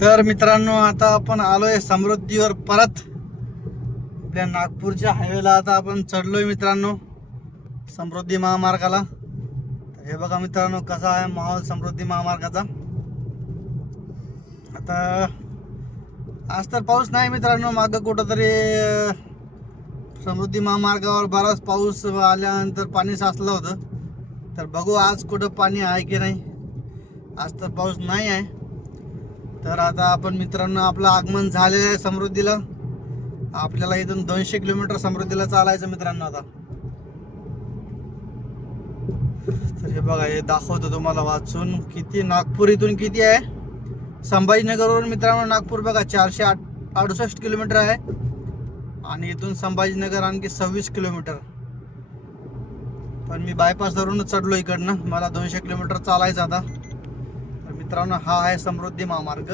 तर मित्रांनो, आता आपण आलोय समृद्धीवर परत आपल्या नागपूरच्या हायवेला. आता आपण चढलोय मित्रांनो समृद्धी महामार्गाला. हे बघा मित्रांनो कसा आहे माहोल समृद्धी महामार्गाचा. आता आज तर पाऊस नाही मित्रांनो. मागं कुठंतरी समृद्धी महामार्गावर बराच पाऊस आल्यानंतर पाणी साचलं होतं. तर बघू आज कुठं पाणी आहे की नाही. आज तर पाऊस नाही आहे. तर आता आपण मित्रांनो आपलं आगमन झालेलं आहे समृद्धीला. आपल्याला इथून 200 किलोमीटर समृद्धीला चालायचं मित्रांनो आता. तर हे बघा, हे दाखवतो तुम्हाला वाचून किती नागपूर इथून किती आहे. संभाजीनगरवरून मित्रांनो नागपूर बघा 468 किलोमीटर आहे आणि इथून संभाजीनगर आणखी 26 किलोमीटर. पण मी बायपास धरूनच चढलो इकडनं. मला 200 किलोमीटर चालायचं आता. तर मित्रांनो हा आहे समृद्धी महामार्ग.